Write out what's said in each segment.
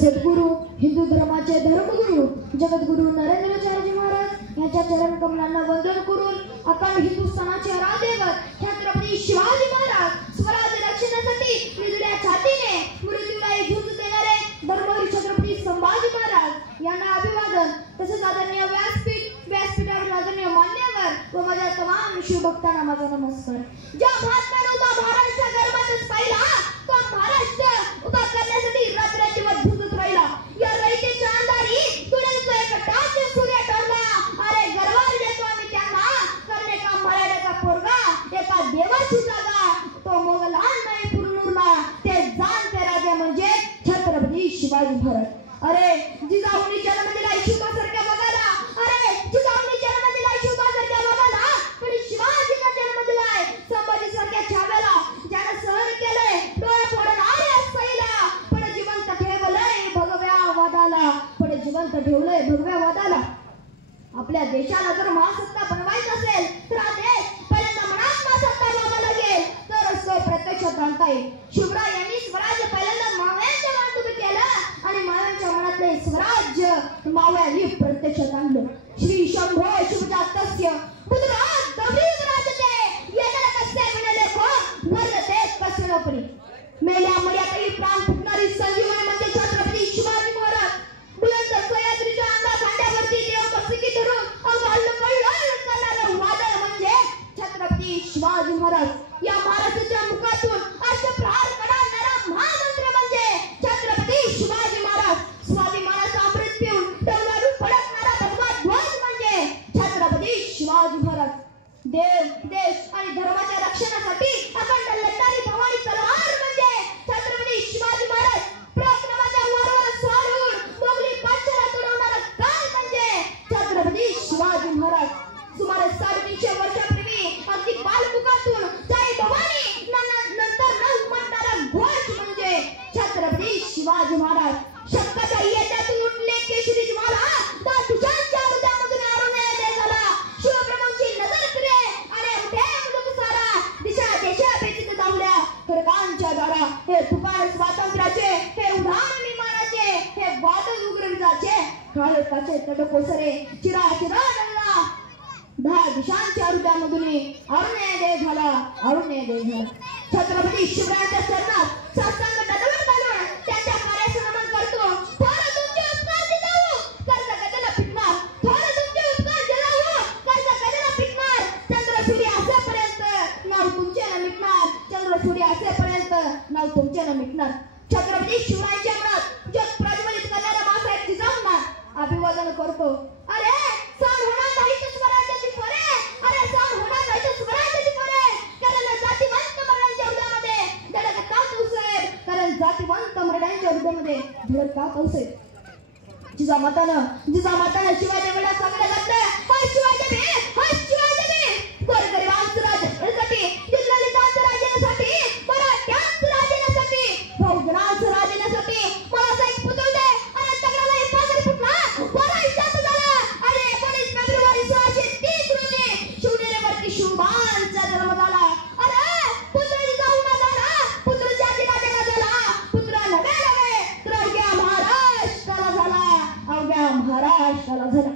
सद्गुरू हिंदू धर्माचे धर्मगुरू जगद्गुरू नरेंद्राचार्य महाराज यांच्या चरण कमलांना वंदन करून अखंड हिंदुस्थानाचे आराध्यदैवत छत्रपती शिवाजी महाराज स्वराज्य रक्षणासाठी निजल्या छातीने मृत्यूला झुंज देणारे धर्मवीर छत्रपती संभाजी महाराज यांना अभिवादन। तसेच आदरणीय व्यासपीठावर आदरणीय मान्यवर व माझ्या तमाम शिवभक्तांना माझा नमस्कार। ज्या महात्म्याने उभा महाराष्ट्र गर्भातच पाहिला तो महाराष्ट्र उभा करण्यासाठी रात्रदिवस झुंजत राहिला। या रयतेच्या अंधारी तुळेचा एक डाचे सूर्य ठरला। अरे गर्वार देतो आम्ही त्यांना करणे का मराठा का पोरगा एका देवाची जागा तो मोगलान नाही पुरुणुरला ते जाणते राजे म्हणजे छत्रपती शिवाजी महाराज। अरे जिजाऊनी जन्म दिला शिवबासारख्या बघायला, अरे जिजाऊनी जन्म दिला शिवबासारख्या बघायला, पण शिवाजीला जन्म दिलाय संभाजीसारख्या छाव्याला ज्याने सहन केलंय डोळे फोडणाऱ्या सैला, पण जिवंत ठेवलंय भगव्या वादाला, पण जिवंत ठेवलंय भगव्या वादाला। आपल्या देशाला जर महासत्ता बनवायचा असेल तर हा देश पहिल्यांदा मनात महासत्ता व्हावा लागेल तरच तो प्रत्यक्षात आणता येईल। शिवराय यांनी स्वराज्य पहिल्यांदा मावळ्यांच्या मनात उभे केलं आणि मावळ्यांच्या मनातले स्वराज्य मावळ्यांनी प्रत्यक्षात आणलं। श्री शंभो शिवजातस्य बुधराज दवरी राजते येदर कस्य विनले को वर्धते कस्यनोपरी। मेल्या मर्यादेही प्राण फुटणारी संजीवनी म्हणजे छत्रपती शिवाजी महाराज। बुलंद सह्याद्रीच्या अंगा खांद्यावरती देव बसकी धरून अवघाल करणारं वादळ म्हणजे छत्रपती शिवाजी महाराज। या महाराष्ट्राच्या मुखातून अष्टप्रहार करणारा महामंत्र म्हणजे छत्रपती शिवाजी महाराज। स्वाभिमानाचा अमृत पिऊन डौलारू फडकणारा भगवा ध्वज म्हणजे छत्रपती शिवाजी महाराज। देव देश आणि धर्माच्या रक्षणासाठी अखंड लढणारी भवानी तलवार म्हणजे छत्रपती शिवाजी महाराज। पराक्रमाच्या वारवर स्वार होऊन मोगली पाचाला तुडवणारा काळ म्हणजे छत्रपती शिवाजी महाराज। सुमारे 350 वर्षापूर्वी अगदी बालमुखातून जय भवानी नंतर न उमटणारा घोष म्हणजे छत्रपती शिवाजी महाराज। शक्काच्या येत्यातून उठले केशरी ज्वाला तुझ्यांच्या हृदयामधून अरुणोदय झाला। शिवप्रभूंची नजर फिरे आणि उठे मुलुक सारा दिशा देशा व्यतीत धावल्या खडकांच्या दारा। हे तुफान स्वातंत्र्याचे हे उधाण विमानाचे हे वादळ उग्रविजाचे काळोखाचे तड कोसरे चिरा चिरा डगला 10 दिशांच्या हृदयामधून अरुणोदय झाला अरुणोदय झाला। छत्रपती शिवरायांच्या चरणात साष्टांग दंडवत घालून त्यांच्या कार्यास नमन करतो। थोर तुमचे उपकार जिजाऊ कर्ज कधीला फिटणार, थोर तुमचे उपकार जिजाऊ कर्ज कधीला फिटणार। चंद्र सूर्य असेपर्यंत नाव तुमचे न मिटणार, चंद्र सूर्य असेपर्यंत नाव तुमचे न मिटणार। छत्रपती शिवरायांच्या मनात जग प्रज्वलित करणारा मासाहेब जिजाऊंना अभिवादन करतो। अरे सण होणार नाही तर स्वराज्याची फरे, अरे सण होणार नाही तर स्वराज्याची फरे। कारण जातीवंत मरणांच्या हृदयामध्ये धडकतात उसेल, कारण जातीवंत मरणांच्या हृदयामध्ये धडकतात उसेल। जिजामातानं शिवाजी वेळा सांगण्यात घातलं, हाय शिवाजी बे, हाय शिवाजी बे। गोरगरिबांचं राज्यासाठी, दिल्ललितांचं राज्यासाठी, मराठ्यांचं राज्यासाठी, बहुजनांचं राज्यासाठी मला एक पुतळ दे आणि तगडाला एक पाजर फुटला वरायचाच झाला। आणि 19 फेब्रुवारी 1630 रोजी शिवनेरीवरती शिवबांचा जन्म झाला। अरे पुत्र जिजाऊला झाला, पुत्र जातीराजाला झाला, पुत्र नव्हे नव्हे तर अवघ्या महाराष्ट्राला झाला, अवघ्या महाराष्ट्राला झाला।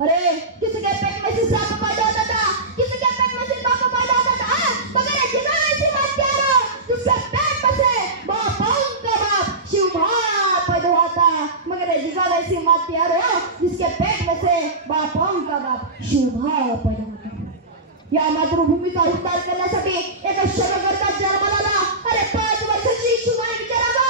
अरे किसी के पेट में से सांप पैदा होता था, किसी के पेट में से बाप पैदा होता था, मगर जिजाऊ ऐसी बात क्या रो जिसके पेट में से बापों का बाप शिवभा पैदा हुआ था, मगर जिजाऊ ऐसी बात क्या रो जिसके पेट में से बापों का बाप शिवभा पैदा हुआ था। या मातृभूमीचा उद्धार करण्यासाठी एका शरकर्ता जन्माला आला। अरे 5 वर्षाची शिवानी विचारावा,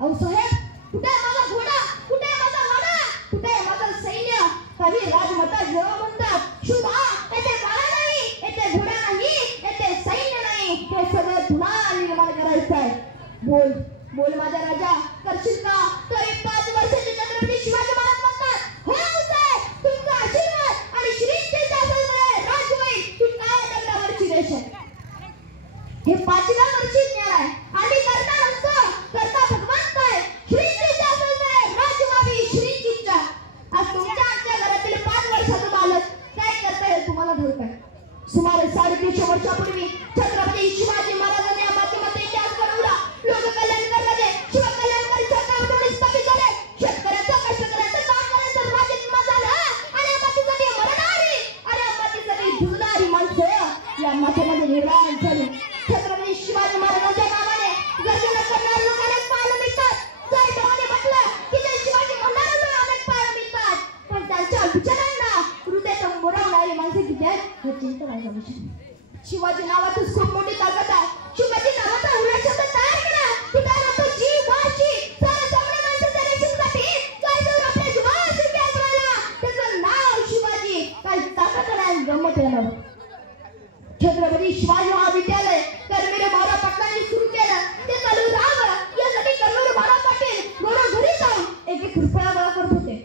अहो साहेब कुठे माझा घोडा, कुठे माझा वाडा, कुठे माझा सैन्य। कधी राजमाता जेव्हा म्हणतात शिवबा येथे वाडा नाही, येथे घोडा नाही, येथे सैन्य नाही, हे सगळं तुला निर्माण करायचं आहे। बोल बोल माझा राजा करशील का? तरी 5 वर्षाचे छत्रपती शिवाजी महाराज म्हणतात हो साहेब, तुमचा आशीर्वाद आणि श्रींचे शासनामुळे राज्य होईल की काय दगडावरची रेषा। हे 5व्या वर्षी ज्ञान आहे आणि करता नसतं, करता भगवंत आहे। श्रींचे शासनामुळे राज्य व्हावी श्रींची इच्छा। आज तुमच्या आमच्या घरातील 5 वर्षाचं बालक काय करताय हे तुम्हाला ठाऊक आहे। सुमारे 350 वर्षापूर्वी छत्रपती शिवाजी महाराजांनी या मातीमध्ये इतिहास घडवला। लोक कल्याण करणारे शिवकल्याणकारी सरकार स्थापित शिवाजी नावातच खूप मोठी ताकद आहे. शिवाजी नावाचा उलट शब्द तयार केला की काय म्हणतो, जीव वाशी सर्वसामान्य माणसाच्या रक्षणासाठी काय जर आपल्या जीवाशी काय करायला त्याचं नाव शिवाजी. काय ताकद आहे गंमत आहे. छत्रपती शिवाजी महाविद्यालय कर्मवीर भाऊराव पाटलांनी सुरू केलं, ते चालू राहावं यासाठी कर्मवीर भाऊराव पाटील घरोघरी जाऊन एक एक रुपया गोळा करत होते.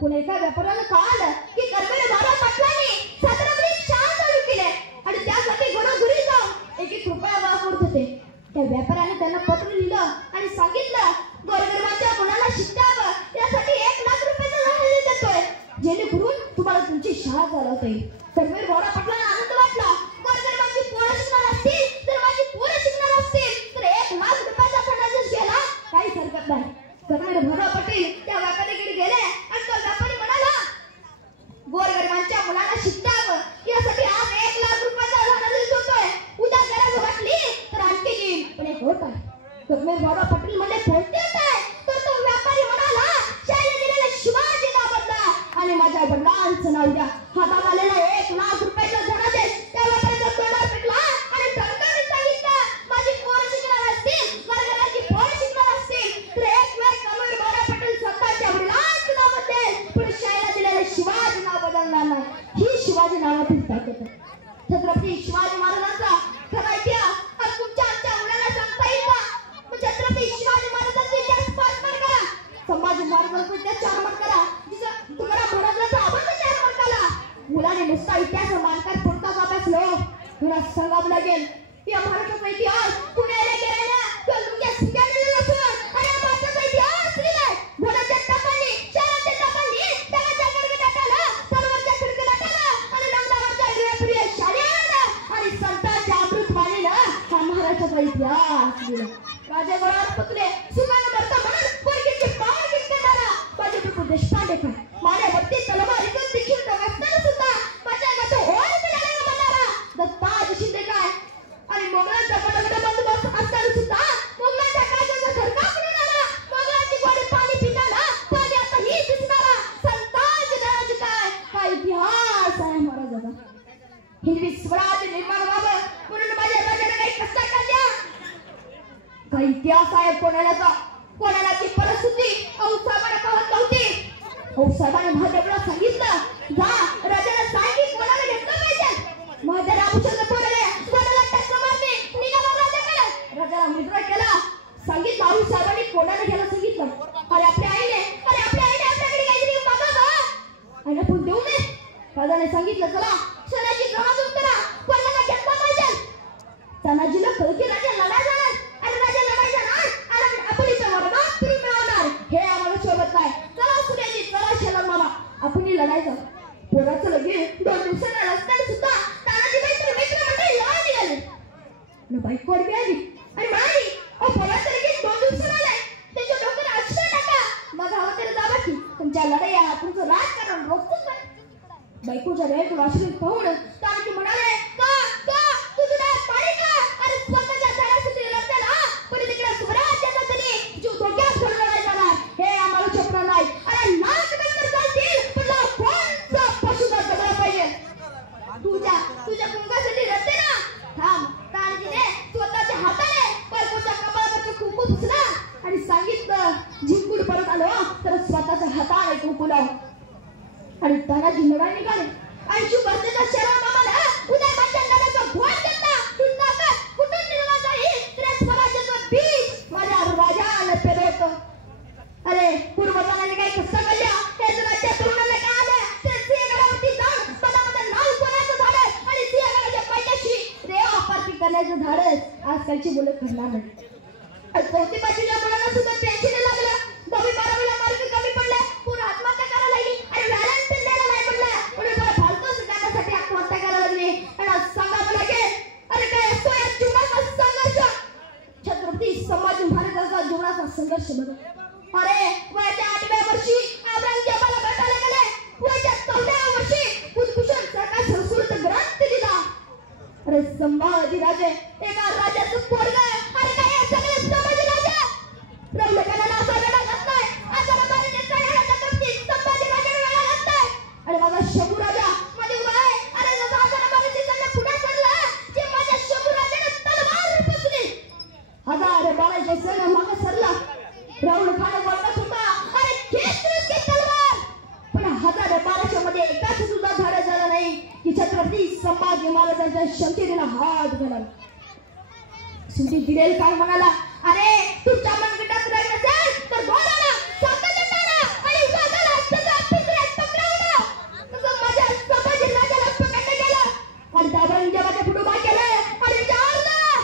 पुणे एका व्यापाऱ्याला कळालं की कर्मवीर भाऊराव पाटलांनी छत्रपती शाळा चालू केली आणि त्यासाठी घरोघरी जाऊन एक एक रुपया गोळा करत होते. त्या व्यापाऱ्याने त्यांना पत्र लिहिलं आणि सांगितलं, गोरगरिबांच्या मुलांना शिकावं यासाठी 1 लाख रुपयाचा धनादेश देतोय, जेणेकरून तुम्हाला तुमची शाळा चालवता येईल. कर्मवीर भाऊराव पाटलांना आनंद वाटला. गोरगरिबांची पोरं शिकणार असतील तर माझी पोरं शिकणार असतील तर 1 लाख रुपयाचा धनादेश घ्यायला काहीच हरकत नाही. कर्मवीर भाऊराव पाटील त्या व्यापाऱ्याकडे गेले आणि तो व्यापारी म्हणाला, गोरगरिबांच्या मुलांना शिकावं यासाठी आज 1 लाख रुपयाचा धनादेश देतोय, उद्या गरज वाटली तर आणखी घेईन. पण एक होत आहे. कर्मवीर भाऊराव पाटील मध्ये कोणते आहे तर तो व्यापारी म्हणाला, शाळेला दिलेल्या शिवाजी नावाचा आणि माझ्या वडिलांचं नाव द्या. हातात आलेला 1 लाख रुपयाचा धनादेश त्या व्यापाऱ्याचा तोंडावर फेकला आणि ठणकावून सांगितलं, माझी पोरं शिकणार असतील, गोरगरिबांची पोरं शिकणार असतील तर एक वेळ कर्मवीर भाऊराव पाटील स्वतःच्या वडिलांचं नाव बदलेल, पण शाळेला दिलेलं शिवाजी नाव बदलणार नाही. ही शिवाजी नावातील ताकद आहे. छत्रपती शिवाजी महाराजांचा खरा इतिहास आज तुमच्या आमच्या मुलांना सांगता येईल का? मग छत्रपती शिवाजी महाराजांचा इतिहास पाठमार करा, संभाजी महाराजांचा इतिहास चारमार करा, तुकाराम महाराजांचा अभंग चारमार करा. मुलाने नुसता इतिहास मानकर पुरताच अभ्यासलो मला सांगावं लागेल. या महाराष्ट्राचा इतिहास पुण्याला गेलेल्या किंवा लुंग्या शिकायला नसून आणि या भारताचा इतिहास लिहिलाय भोलाच्या टाकांनी, शहराच्या टाकांनी, त्याच्या गडगडाटाला, सरोवरच्या खिडखिडाटाला आणि नंदावरच्या हिरव्या शाळेला आणि संतांच्या अमृतवाणीनं हा महाराष्ट्राचा इतिहास लिहिला. राजा गोळावर पुतले सुमान भरता म्हणून पोरगीची पावड घेतलेला बाजीप्रभू देशपांडे काय माझ्या वरती तलवार इथून देखील असताना सुद्धा माझ्या गाठो ओळ मिळालेला म्हणणारा दत्ताजी शिंदे काय आणि मोगलांचा बडबड बंदोबस्त असताना सुद्धा मोगलांच्या काळजाचा धडका पडणारा, मोगलांची गोडी पाणी पिताना पाणी आता ही दिसणारा संताजी राज काय इतिहास आहे महाराजाचा. हिरवी स्वराज निर्माण व्हावं म्हणून माझ्या राजाने काही कष्ट काढल्या. काही इतिहास आहे कोणालाचा, कोणालाची परिस्थिती औसाबाने पाहत नव्हती. औसाबाने महादेवला सांगितलं, जा राजाला सांग की कोणाला घेतलं पाहिजे. महादेव रामचंद्र पळले, कोणाला टक्कर मारली, निघा मग राजाकडे. राजाला मुद्रा केला, सांगितलं औसाबाने कोणाला घ्यायला सांगितलं. अरे आपल्या आईने आपल्याकडे काहीतरी मागावं आणि आपण देऊ नये. राजाने सांगितलं, चला सणाची गमाजून करा, कोणाला घेतला पाहिजे. तानाजीला कळकी राजा लढायला जाणार आणि राजा लढायला जाणार आणि आपण इथं वरदान फिरून मिळवणार हे आम्हाला सोबत नाही. चला सूर्याजी, चला शेलन मामा, आपण लढायचं. पोराचं लगेच 2 दिवसांना रस्त्याने सुद्धा तानाजी मित्र मंडळी लढा निघाले. बाईक वर आली आणि म्हणाली, पोराचं लगेच 2 दिवसांना आलाय, त्याच्या डोक्याला अक्षर टाका, मग हवं तरी जावा की तुमच्या लढाया तुमचं राजकारण रोखतच नाही. बायकोच्या वेळेत आश्रित पाहून तानाजी म्हणाले, का तुझं डोळ्यात पाणी का? अरे स्वतःच्या दारासाठी लढताना पण तिकडे स्वराज्याचा तरी जीव धोक्यात घालून जाणार हे आम्हाला चपला नाही. अरे लाख नंतर चालतील पण कोणचा पशुधा जगला पाहिजे. तुझ्या कुंकासाठी रडते ना, थांब. तानाजीने स्वतःच्या हाताने बायकोच्या कपाळावरचं कुंकू पुसला आणि सांगितलं, जिंकून परत आलो तर स्वतःच्या हाताने कुंकू लाव. आणि तानाजी लढाई निघाले. 80 वर्षाच्या शरण मामाला उदयमानच्या लढ्याचा घोळ घेतला. ही ताकद कुठून निर्माण झाली तर स्वराज्याचं बीज माझ्या राजाने पेरवलं. अरे पूर्वजांनी काही कष्ट केल्या, तेच राज्य तरुणाला काय आलं ते सिंहगडावरती जाऊन पदामध्ये नाव कोणाचं धाडस आणि सिंहगडाच्या पायथ्याशी रेवापार्टी करण्याचं धाडस आजकालची मुलं करणार नाही. चौथी पाचवीच्या मुलांना सुद्धा टेन्शन लागलं. 10वी 12वीला मार्क कमी पडले, पूर्ण आत्महत्या करायला लागली आणि व्हॅलेंटाईन डेला नाही पडलं म्हणून मला फालतू शिकण्यासाठी आत्महत्या करायला लागली. आणि सांगावं लागेल, अरे काय असतो या जीवनाचा संघर्ष. छत्रपती संभाजी महाराजांचा जीवनाचा संघर्ष बघा. अरे वयाच्या 8व्या वर्षी औरंगजेबाला भेटायला गेले. वयाच्या 14व्या वर्षी कुलभूषण सरकार संस्कृत ग्रंथ लिहिला. अरे संभाजी राजे एका राजाचं पोरग. अरे काय सगळे संभाजी राजे प्रभुकाला असा वेळा घातलाय, असा रबारीने सगळ्या छत्रपती संभाजी राजाने वेळा घातलाय. आणि माझा शंभू राजा मध्ये उभा आहे. अरे जसा रबारीची सगळ्या पुढे पडला जे माझ्या जैसे मागे सरला. राहुल खान बोलत होता, अरे घेतलीस की तलवार. पण 1000-1200 मध्ये एकाच सुद्धा धाडस झाला नाही की छत्रपती संभाजी महाराजांच्या शमशिरीला हात घालावा. सुंदी गिरेल काय म्हणाला, अरे तुमच्या मनगटात राग नसेल तर बोला ना, सांगा ना. आणि उगाच हत्तीचा पिंजऱ्यात पकडवलं. तसं माझ्या संभाजी राजाला पकडलं गेलं आणि दाबरंजाबाच्या पुढे उभा केलं आणि विचारलं,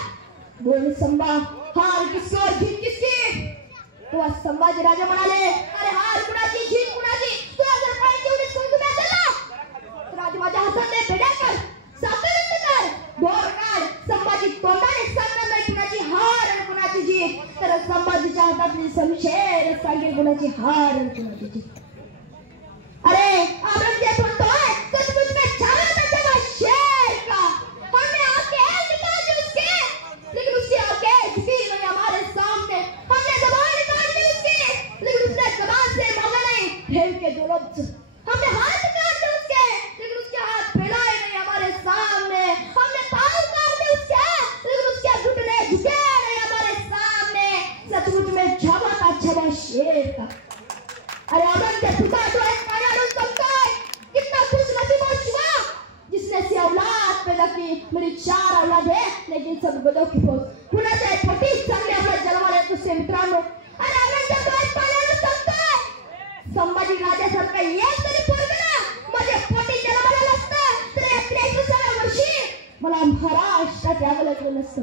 बोल संभा, हार किसकी जीत किसकी. तेव्हा संभाजी राजा म्हणाले, अरे हार कुणाची जीत कुणाची. तुला जर पाहिजे एवढीच कोण तुम्ही असेल तर आधी माझ्या हाताने भेड्या कर, साखर कर, ढोर काढ. संभाजी तोंडाने सांगणार नाही कुणाची हार आणि कुणाची जीत, तर संभाजीच्या हातातली शमशेर सांगेल कुणाची हार आणि कुणाची जीत. अरे औरंगजेब म्हणतोय, सचमुच में चारा था शेर का. हमने आंखें निकाल दी उसके, लेकिन उसकी आंखें झुकी नहीं हमारे सामने. हमने जबान निकाल दी उसकी, लेकिन उसने जबान से मांगा नहीं फेर के दो लफ्ज. हमने हाथ काट दिए उसके, लेकिन उसके हाथ फैलाए नहीं हमारे सामने. हमने पाँव काट दिए उसके, लेकिन उसके घुटने झुके नहीं हमारे सामने. सचमुच में छावा था शेर का. अरे औरंगजेब झुका तो है कितना खुश नसीब हुआ जिसने से औलाद पैदा की. मेरी 4 औलाद है लेकिन सब गधों की फौज. कुणाच्या पोटी चांगले आपल्या जन्माला येत असते मित्रांनो. अरे औरंगजेब डोळ्यात पाण्यानं सांगतोय, संभाजी राजासारखा एक तरी पोरगा माझ्या पोटी जन्माला नसतं तर या 63व्या वर्षी मला महाराष्ट्रात यावं लागलं नसतं.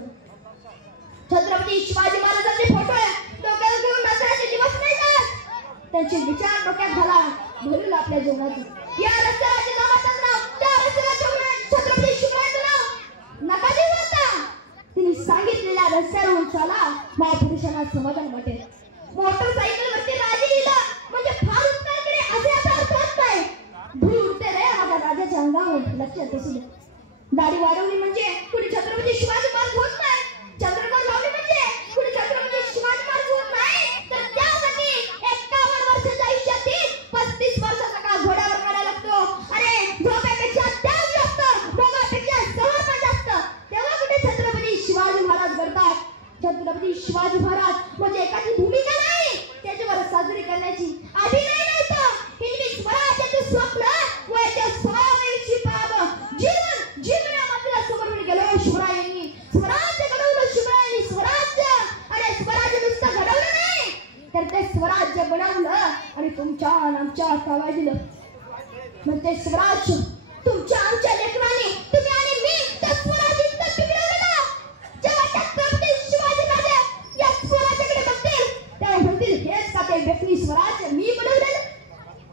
छत्रपती शिवाजी महाराजांचे फोटो आहे, डोक्यावर घेऊन नाचण्याचे दिवस नाही जात. त्यांचे विचार डोक्यात घाला, भरलं आपल्या जीवनात. या रस्त्याचे नावाचं नाव, त्या रस्त्याला छत्रपती शिवरायांचं नाव नका देऊ आता. तिने सांगितलेल्या रस्त्यावरून चला, महापुरुषांना समाधान वाटेल. मोटरसायकलवरती राजे लिहिलं म्हणजे फार उत्तर केले असे आता अर्थ होत नाही. धूळ उडते रे माझ्या राजाच्या अंगावर, लक्षात असू दे. दाढी वाढवली म्हणजे कुणी छत्रपती शिवाजी महाराज होत नाही. चंद्रकोर लावली म्हणजे कुणी छत्रपती शिवाजी महाराज होत नाही. तर त्यासाठी 51 वर्षाच्या आयुष्यातील 35 वर्षाचा काळ घोड्यावर काढायला लागतो. अरे झोपेपेक्षा त्याग जास्त, भोगापेक्षा समर्पण जास्त. तेव्हा कुठे छत्रपती शिवाजी महाराज घडतात. छत्रपती शिवाजी महाराज म्हणजे एखादी भूमिका नाही, त्याच्यावर साजरी करण्याची अभिनय नव्हतं. हिंदवी स्वराज्याचे स्वप्न वयाच्या 6व्या पाव जीवन जीवनामध्ये समर्पण केलं शिवरायांनी. स्वराज्य घडवलं शिवरायांनी, स्वराज्य. अरे स्वराज्य नुसतं घडवलं नाही तर ते स्वराज्य बनवलं आणि तुमच्या आमच्या काळा दिलं. मग ते स्वराज्य तुमच्या आमच्या लेकरांनी, तुम्ही आणि मी त्या स्वराज्य बिघडवलं ना. जेव्हा छत्रपती शिवाजी राजा या स्वराज्याकडे बघतील तेव्हा म्हणतील, हेच का ते व्यक्ती स्वराज्य मी बनवलेलं.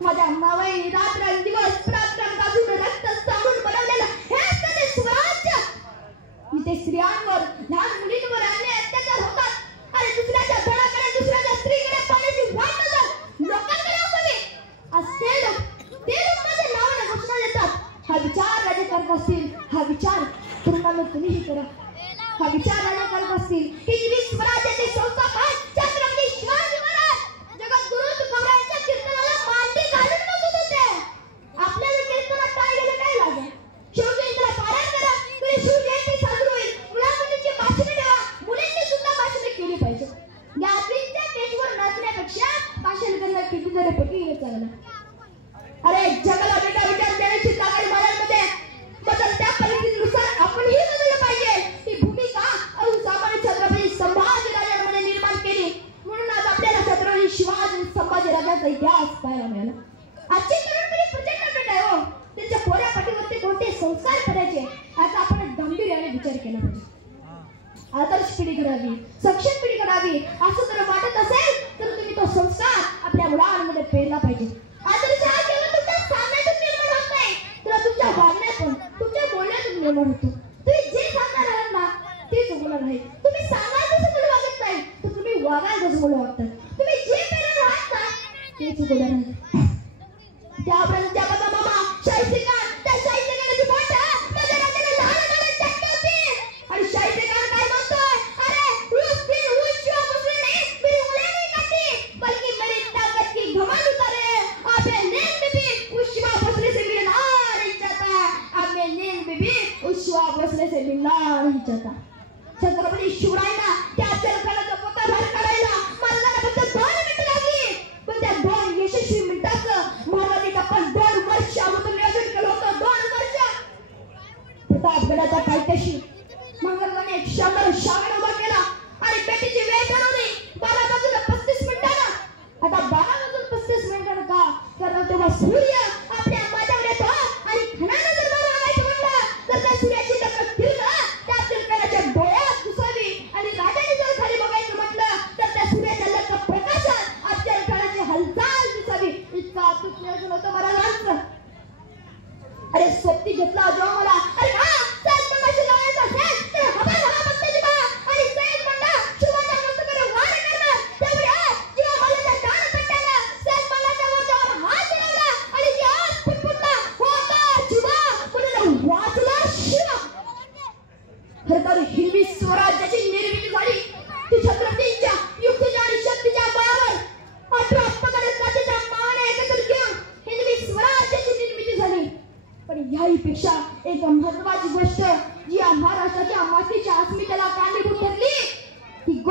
माझ्या मावई रात्रंदिवस पराक्रम गाजून रक्त सांडून बनवलेलं हेच का ते स्वराज्य. इथे स्त्रियांवर, लहान मुलींवर अन्याय अत्याचार होतात. अरे दुसऱ्याच्या घराकडे, दुसऱ्याच्या स्त्रीकडे पाण्याची वाट नजर लोकांकडे असावी. असे लोक ते लोक माझ्या नावाने घोषणा देतात. हा विचार राजे करत असतील, हा विचार तुरुंगाला तुम्हीही करा. हा विचार राजे करत असतील, हिंदवी स्वराज्याचे संस्थापक छत्रपती शिवाजी महाराज जगद्गुरु तुकोबांच्या कीर्तनाला मांडी घालून बसत होते. आपल्याला कीर्तनात काय गेलं काय लागेल. शिवजयंतीला पारायण करा, तुझी शिवजयंती साजरी होईल. मुलामुलींची भाषणे ठेवा, मुलींनी सुद्धा भाषणे केली पाहिजे. गॅदरिंगच्या स्टेजवर नाचण्यापेक्षा भाषण करणं किती जरी पटीने चाललं. अरे जगाला वेगळा विचार देण्याची ताकद महाराजांमध्ये. बदलत्या परिस्थितीनुसार आपणही बदललं पाहिजे. ही भूमिका सामान्य छत्रपती संभाजी राजांमध्ये निर्माण केली. म्हणून आज आपल्याला छत्रपती शिवाजी संभाजी राजांचा इतिहास पाहायला मिळाला. आजची तरुण पिढी प्रचंड पेट आहे हो. त्यांच्या कोऱ्या पाठीवरती कोणते संस्कार करायचे याचा आपण गंभीर्याने विचार केला पाहिजे. आदर्श पिढी घडावी, सक्षम पिढी घडावी असं जर वाटत असेल तर तुम्ही तो संस्कार आपल्या मुलांमध्ये पेरला पाहिजे. आदर्श हा केवळ तुमच्या सामन्यातून निर्माण होत नाही, तर तुमच्या वागण्यातून, तुमच्या बोलण्यातून निर्माण होतो. तुम्ही जे सांगणार आहात ना तेच होणार आहे. तुम्ही सांगाल तसं मुलं वागत नाही तर तुम्ही वागाल तसं मुलं वागतात. तुम्ही जे पेरणार आहात ना तेच होणार आहे. त्यापर्यंत त्या बघा मामा शाहिस्ते खान, त्या शाहिस्ते खानाची बोट माझ्या राजाने लहान लहान चटके होती. आणि शाहिस्ते खान काय म्हणतोय, अरे उस दिन उस शिवा मुझे नहीं मेरी उंगलियां नहीं काटी बल्कि मेरी ताकत की घमंड उतारे. आपने नींद में भी उस शिवा बसने से मिलना नहीं चाहता. आपने नींद में भी उस शिवा बसने से मिलना नहीं चाहता. छत्रपती शिवरायांना त्या चलखणाचा पोता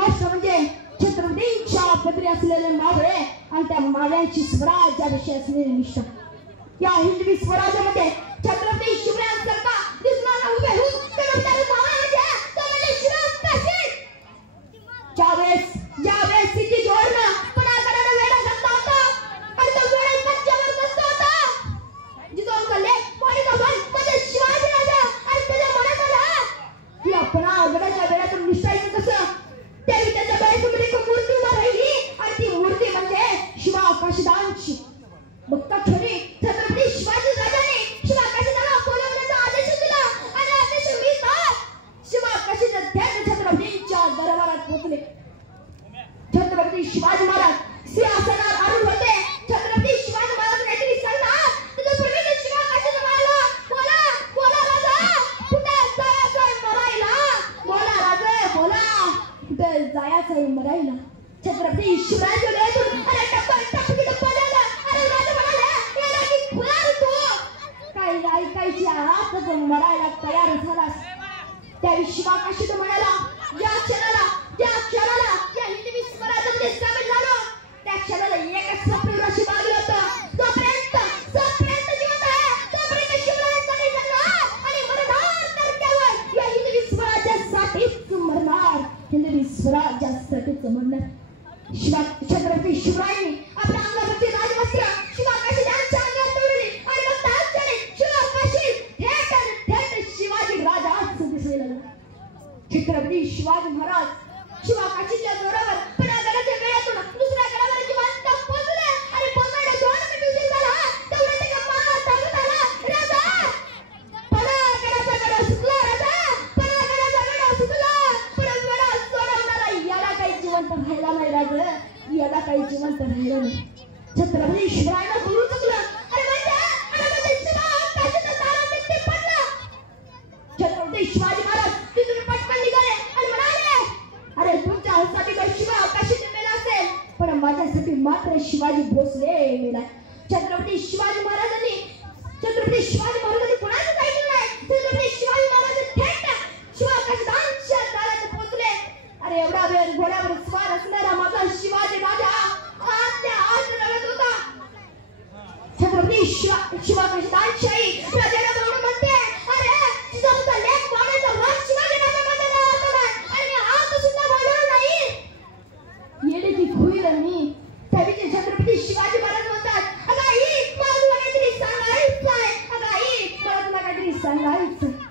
गोष्ट म्हणजे छत्रपतींच्या पदरी असलेले मावळे आणि त्या मावळ्यांची स्वराज्याविषयी असलेली निष्ठा. या हिंदवी स्वराज्यामध्ये छत्रपती शिवरायांसारखा दिसणारा हुबेहूब जबाबदारी मावळा म्हणजे तो म्हणजे शिवराज काशीद. ज्यावेळेस सिद्धी जोडणं पुण्याकडे वेळा घातला होता आणि तो वेळ इतका जबरदस्त होता. जिजाऊचा लेख कोणीचा बल म्हणजे शिवाजी राजा आणि त्याच्या मनात आला की आपण अगडाच्या वेळातून निष्ठायचं कसं. त्यावेळी त्याच्या डोळ्यासमोर एक मूर्ती उभा राहिली आणि ती मूर्ती म्हणजे शिवा काशीदांची. बघता क्षणी छत्रपती शिवाजी राजाने शिवा काशीदाला बोलवण्याचा आदेश दिला आणि आदेश मिळताच शिवा काशीद थेट छत्रपतींच्या दरबारात पोहोचले. छत्रपती शिवाजी महाराज सिंहासनावर आरूढ होते. छत्रपती शिवाजी महाराज काहीतरी सांगणार त्याच्यापूर्वी ते शिवा काशीद म्हणाला, बोला राजा, कुठे जायचंय मरायला? बोला राजा, बोला, कुठे जायचंय मरायला? छत्रपती शिवरायांच्या डोळ्यातून अरे टप्पा झाला. अरे राजा म्हणाले, याला की खुला तू काही ऐकायची आहात मरायला तयार झालास. त्यावेळी शिवा काशीद म्हणाला, ज्या क्षणाला या हिंदवी स्वराज्यामध्ये सामील झालो त्या क्षणाला एकच स्वप्न राशी मागलं होतं. जोपर्यंत जिवंत आहे तोपर्यंत शिवरायांचा नाही झाला आणि मरणार तर केवळ या हिंदवी स्वराज्यासाठीच मरणार. हिंदवी स्वराज्यासाठीच मरणार. छत्रपती शिवरायांनी आपल्या अंगावरची राजवस्त्र शिवा काशीद यांच्या अंगावर ठेवली आणि मग त्याच क्षणी शिवा काशीद थेट शिवाजी राजाच दिसू लागला. छत्रपती शिवाजी महाराज शिवा काशीदच्या जोरावर पुण्यागडाच्या वेळातून दुसऱ्या गडावर जिवंत पोहोचले आणि पोहोचण्याला 2 मिनिट उशीर झाला. तेवढ्यात एका माणूस सांगत आला, राजा, पुण्यागडाचा गडा सुटला. राजा, पुण्यागडाचा गडा सुटला. पण गडा सोडवणारा याला काही जिवंत राहिला नाही. राजा, याला काही जिवंत राहिला नाही. छत्रपती शिवरायांना बोलू चुकलं. अरे म्हणजे शिवा काशीदचा तारा तिथे पडला. छत्रपती शिवाजी महाराज तिथून पटकन निघाले आणि म्हणाले, अरे तुमच्यासाठी तर शिवा काशीद मेला असेल पण माझ्यासाठी मात्र शिवाजी भोसले मेला. छत्रपती शिवाजी महाराजांनी कोणाचंच ऐकलं नाही. छत्रपती शिवाजी महाराज थेट शिवा काशीदांच्या दारात पोहोचले. अरे एवढा वेळ घोड्यावर स्वार असणारा माझा शिवाजी राजा आज रडत होता. छत्रपती शिवा काशीदांची आई राजाला बघून म्हणते, अरे जिजाऊचा लेख पाहण्याचा वाद शिवाजी राजा होता आणि मी आज सुद्धा वाढवलं नाही. येणे की खुई रमी. त्यावेळी छत्रपती शिवाजी महाराज म्हणतात, अगं आई, मला तुला काहीतरी सांगायचं आहे. अगं आई, मला तुला काहीतरी सांगायचं आहे.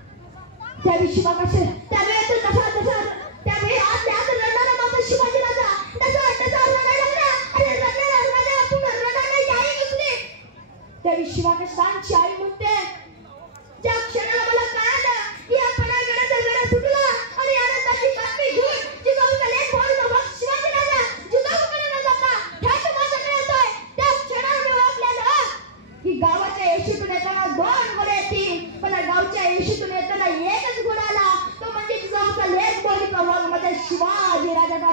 त्यावेळी शिवा काशीद त्यावेळी आज रडणारा माझा शिवाजी राजा तसा रडायला लागला. अरे रडणारा राजा पुन्हा रडणारी आई दिसली. त्यावेळी शिवा काशीदांची आई म्हणते, ज्या क्षणाला मला कळालं की या पुण्यागडाचा गडा सुटला आणि आनंदाची बातमी घेऊन जिजाऊचा लेक पाहण्याचा वाद शिवाजी राजा जिजाऊकडे न जाता थेट माझ्याकडे येतोय, त्या क्षणाला मी ओळखलेलं की गावाच्या येशीतून येताना 2 घोडे येतील पण गावच्या येशीतून येताना एकच घोडा आला. तो म्हणजे जिजाऊचा लेक पाहण्याचा वाद माझ्या शिवाजी राजाचा.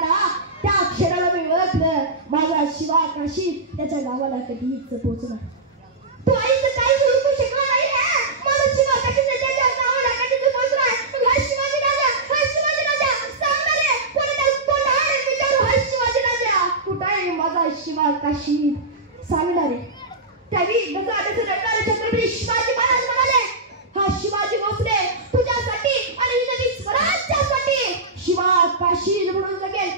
त्या क्षणाला मी ओळखलं माझा शिवा काशीद त्याच्या गावाला कधीच पोहोचणार. तू आईचं काहीच ओळखू शकला नाही ना. मला शिवा काशीद त्याच्या गावाला कधीच पोहोचणार. हा शिवाजी राजा सांगणार आहे. कोणाला तोंडाने विचारू, हा शिवाजी राजा कुठे आहे? माझा शिवा काशीद सांगणार आहे. त्यावेळी गजाआड रडणारे छत्रपती शिवाजी महाराज म्हणाले, हा शिवाजी भोसले तुझ्यासाठी आणि हिंदवी स्वराज्यासाठी शिवा काशीद म्हणून जगेल.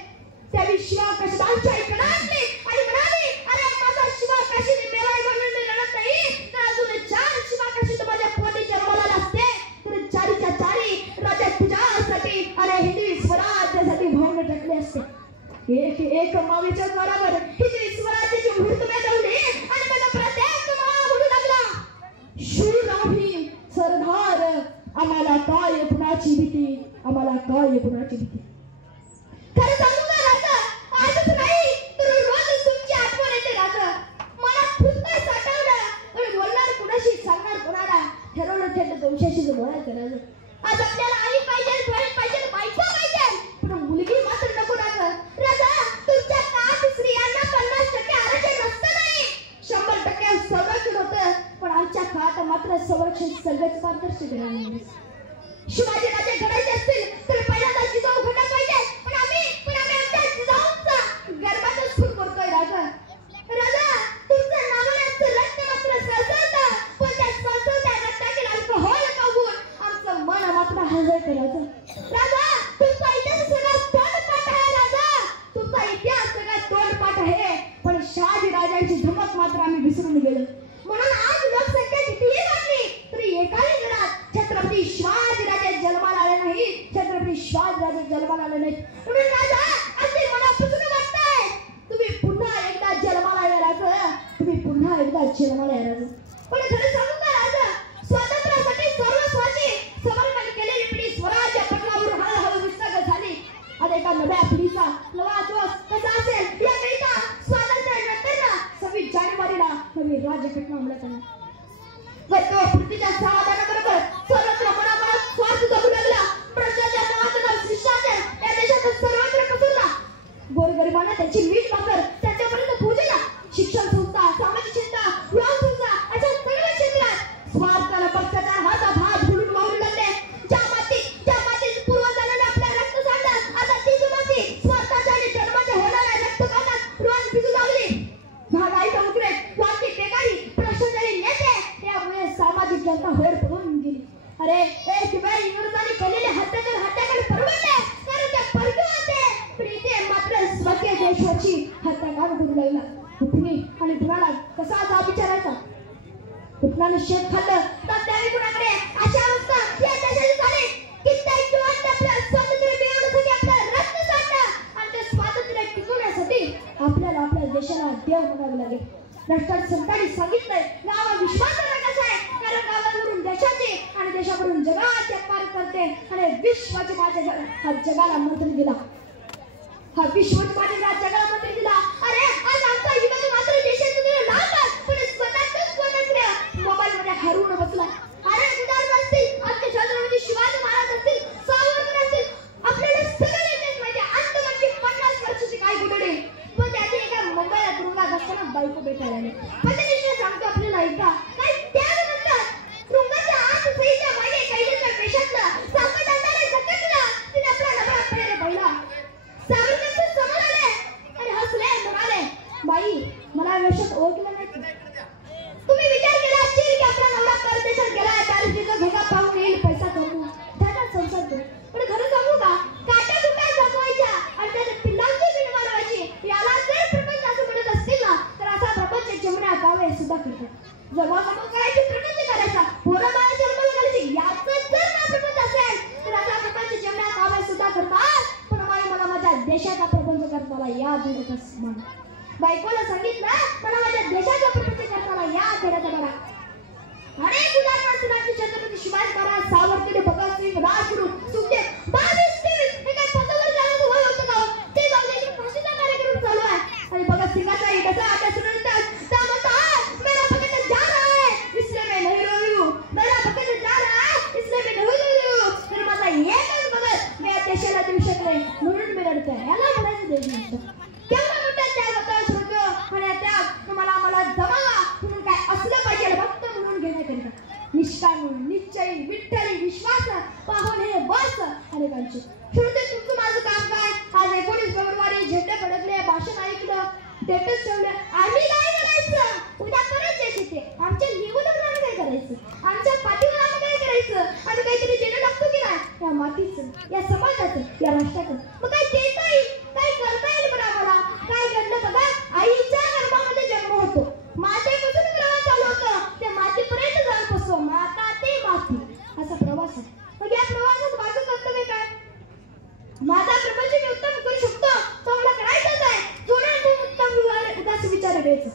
त्यावेळी शिवा काशीदांची आई कडाडली आणि म्हणाली, अरे माझा शिवा काशीद मेलाय म्हणून मी रडत नाही, तर अजून 4 शिवा काशीद माझ्या पोटी जन्माला असते तर 4च्या 4 राजा तुझ्यासाठी अरे हिंदवी स्वराज्यासाठी भावना टाकले असते. एक मावेच्या जोरावर हिंदवी स्वराज्याची मुहूर्त मिळवली आणि मला प्रत्येक मावा म्हणू लागला, शूरराही सरदार, आम्हाला काय कुणाची भीती, आम्हाला काय कुणाची भीती. खरं सांगू का राजा, आजच नाही तर रोज तुमची आठवण येते राजा. मला खूप काय साठवलं पण बोलणार कुणाशी, सांगणार कुणाला. ठरवलं थेट तुमच्याशी बोलायचं राजा. आज आपल्याला आई पाहिजे, बहीण पाहिजे, बायको पाहिजे पण मुलगी मात्र नको राजा. राजा, तुमच्या काळात स्त्रियांना 50% आरक्षण नसतं नाही, 100% संरक्षण होतं पण आमच्या काळात मात्र संरक्षण सगळंच पारदर्शक राहिलं. शिवाजी राजे घडायचे असतील तर पहिल्यांदा जिजाऊ घडला पाहिजे पण आम्ही होऊन गेलं. म्हणून आज लोकसंख्या कितीही वाढली तरी एकाही घरात छत्रपती शिवाजीराजे जन्माला आले नाही. छत्रपती शिवाजीराजे जन्माला आले नाहीत. म्हणून राजा असे मनापासून वाटतंय तुम्ही पुन्हा एकदा जन्माला यायचं. तुम्ही पुन्हा एकदा जन्माला यायचं. पण खरं सांगू का राजा, स्वातंत्र्यासाठी सर्वस्वाची समर्पण केलेली पिढी स्वराज्य पटलावरून हळूहळू विसर्ग झाली. आता एका नव्या पिढीचा नवा जोश कसा असेल याकरिता स्वातंत्र्यानंतर 26 जानेवारीला नवी राज्यघटना अंमलात आली. पूर्तीच्या समाधानाबरोबर सर्वत्र मनामनात स्वार्थ जगू लागला. भ्रष्टाचार नावाचा शिष्टाचार या देशात सर्वत्र पसरला. गोरगरिबांना त्याची मीठ भाकर त्यांच्यापर्यंत पोहोचला. शिक्षण संस्था, सामाजिक चिंता, व्यवसाय संस्था अशा सर्व क्षेत्रात स्वार्थाला भ्रष्टाचार हातात घालून वाहू लागले. ज्या मातीत पूर्वजांनी आपल्या रक्त सांडलं, आता तीच माती स्वार्थाच्या आणि धर्माच्या होणाऱ्या रक्तपातात रोज भिजू लागली. महागाईचा उद्रेक, वाढती बेकारी, भ्रष्टाचारी नेते यामुळे सामाजिक जनता होर पडून गेली. अरे एक वेळ इंग्रजांनी केलेले हत्याकांड परवडले कारण त्या परकीय होते. पण इथे मात्र स्वकीय देशाची हत्याकांड करू लागला. कुठली आणि कुणाला कसा जाब विचारायचा. कुठल्याने शेत खाल्लं तर त्यावेळी कुणाकडे अशा अवस्था या देशाची झाली की त्याच्यावर आपल्या स्वातंत्र्य मिळवण्यासाठी आपलं रक्त सांडलं आणि ते स्वातंत्र्य टिकवण्यासाठी आपल्याला आपल्या देशाला देव म्हणावे लागेल. राष्ट्रात संतांनी सांगितलंय गावा विश्वास कसा आहे कारण गावावरून देशाचे आणि देशावरून जगाचे पार करते आणि विश्वाचे माझ्या हा जगाला मंत्र दिला. हा विश्वाचे माझ्या जगाला मंत्र दिला. अरे आज आमचा युवक मात्र देशाचं लावतात पण स्वतःच स्वातंत्र्य मोबाईल मध्ये हरवून बसला. अरे उदाहरण असतील आजचे छत्रपती शिवाजी महाराज असतील, सावरकर असतील, आपल्याला सगळे देश माहिती अंतमध्ये 50 वर्षाची काय गुडडे पण त्याची एका मुंबईला तुरुंगात असताना बायको भेटायला आली. पण ते सांगतो आपल्याला एकदा काय त्याग म्हणतात. तुरुंगाच्या आत सईच्या मागे कैद्याच्या पेशातला सापडणारे सकटला तिने आपला नवरा पहिले पाहिला. सावरकर समोर आले आणि हसले म्हणाले, बाई मला वेशात ओळखलं नाही. तुम्ही विचार केला असेल की आपला नवरा परदेशात गेलाय त्याला तिथं भेगा पाहून येईल पैसा कमवू त्याचा संसार करू. पण खरं सांगू का काट्या कुट्या जमवायच्या आणि त्याच्या पिल्लांची बीड मारवायची याला जर प्रपंच असं म्हणत असतील ना तर असा प्रपंच जमण्या गावे सुद्धा करतात. जमाजमा करायची प्रपंच करायचा पोरं बाळा जन्माला घालायची याचं जर ना प्रपंच असेल तर असा प्रपंच जमण्या गावे सुद्धा करतात. पण मला माझ्या देशाचा प्रपंच करताना याद देतच मान. बायकोला सांगितलं मला माझ्या देशाचा प्रपंच करताना याद देण्याचा मला. अनेक उदाहरण असतात. छत्रपती शिवाजी महाराज, सावरकर, भगतसिंग, राजगुरू, सुखदेव 22-23 हे काय 5 वर्षाचं वय होतं का? ते जाऊन फाशीचा कार्यक्रम चालू आहे आणि भगतसिंगाचा इथं आता सुनतात त्या म्हणतात मेरा भगत जा रहा है इसलिए मैं नहीं रो रही हूं. मेरा भगत जा रहा है इसलिए मैं नहीं रो रही हूं. तर माझा एकच भगत मी या देशाला देऊ शकले म्हणून मी रडते. याला म्हणायचं देश नसतं. केवढा मोठा त्याग होता शोधतो आणि त्याग मला जमावा म्हणून काय असलं पाहिजे भक्त म्हणून घेण्याकरिता निष्काम निश्चय विठ्ठली विश्वास पाहून हे बस अनेकांचे श्रोते. तुमचं माझं काम काय? आज 19 फेब्रुवारी झेंडे फडकले, भाषण ऐकलं, स्टेटस ठेवले. आम्ही काय करायचं? उद्या परत देश येते. आमच्या निवडणुकांना काय करायचं? आमच्या पाठीवर आम्ही काय करायचं? आम्ही काहीतरी देणं लागतो की नाही या मातीचं, या समाजाचं, या राष्ट्राचं. मग काय देता येईल, काय करता येईल बरं आम्हाला? काय घडलं बघा, आईच्या गर्भामध्ये जन्म होतो, मातेपासून प्रवास चालू होतं, त्या मातेपर्यंत जाऊन पोहोचतो, माता ते माती असा प्रवास आहे. मग या प्रवासात माझं कर्तव्य काय? माझा प्रपंच मी उत्तम करू शकतो तो मला करायचंच आहे. थोडं उत्तम उदास विचार द्यायचं.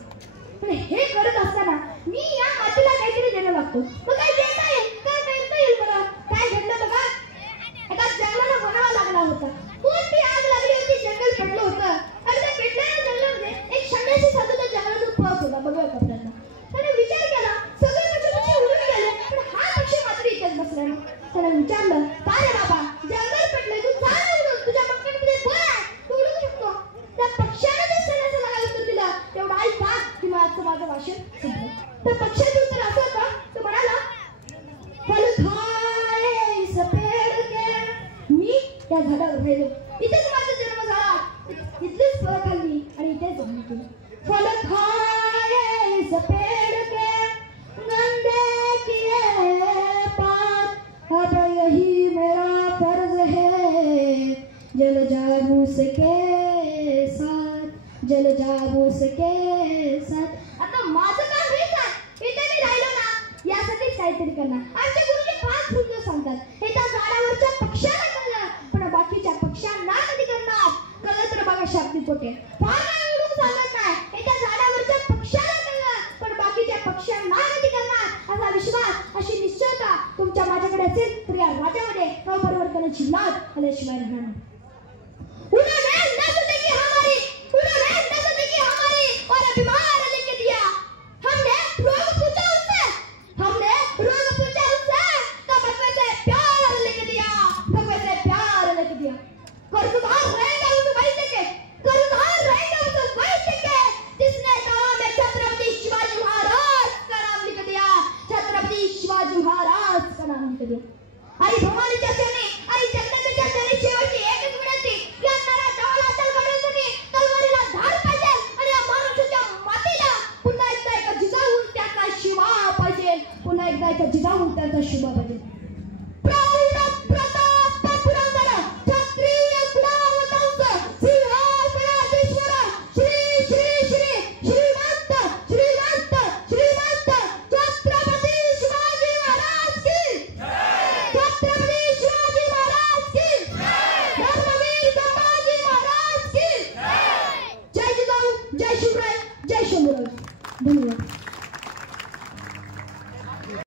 पण हे करत असताना मी या मातीला काहीतरी देणं लागतो. मग काय देता येईल, काय करता येईल बरं? काय घडलं बघा, एका जंगलाला बनावा लागला होता. मोठी आग लागली होती, जंगल पेटलं होतं आणि त्या पेटलेल्या जंगलामध्ये एक संन्यासी साधू त्या जंगलातून पळत होता. बघूया कपड्यांना त्याने विचार केला सगळे पक्षी उडून गेले पण हा पक्षी मात्र इथेच बसला. त्याने विचारलं का रे बाबा जंगल पेटलंय तू जा उडून, तुझ्या पक्षामध्ये बळ आहे तू उडू शकतो. त्या पक्षाने ते संन्यासाला काय उत्तर दिलं तेवढं ऐका की माझं भाषण संपलं. त्या पक्षाचं उत्तर असं होतं, तो म्हणाला फल खाए इस पेड़ के. मी त्या झाडावर राहिलो, इथेच माझा जन्म झाला, इथलीच फळं खाल्ली आणि इथेच जन्म केलं. फल खाए इस पेड़ के गंदे किए पार अब यही मेरा फर्ज है जल जाऊं उसके साथ, जल जाऊं उसके साथ. आता माझं काम हे नक्कीच काहीतरी करणार. आमचे गुरुजी फार सुंदर सांगतात, हे त्या झाडावरच्या पक्ष्याला कळलं पण बाकीच्या पक्ष्यांना कधी करणार. कळलं तर बघा शाब्दिक कोटे फार नाही उडून सांगत नाही, हे त्या झाडावरच्या पक्ष्याला कळलं पण बाकीच्या पक्ष्यांना कधी करणार. असा विश्वास, अशी निश्चयता तुमच्या माझ्याकडे असेल तर या राज्यामध्ये परिवर्तनाची लाट आल्याशिवाय राहणार. उन्होंने न जिंदगी हमारी, उन्होंने न जिंदगी हमारी और अभिमान लेके दिया. हमने रोग पूछा उनसे, हमने रोग पूछा उनसे तो भगवे से प्यार लेके दिया, भगवे से प्यार लेके दिया. कर्जदार रहेगा उस वैश्य के, कर्जदार रहेगा उस वैश्य के जिसने कहा मैं छत्रपति शिवाजी महाराज का नाम लिख दिया, छत्रपति शिवाजी महाराज का नाम लिख दिया. आई भवानीच्या चरणी, आई जगदंबेच्या चरणी शेवटची एकच विनंती, या नरा डोळ्यातील वडीलनी तलवारीला धार पाहिजे आणि या माणसाच्या मातीला पुन्हा एकदा जिजाऊन त्याचा शिवा पाहिजे, पुन्हा एकदा जिजाऊन त्याचा शिवा पाहिजे.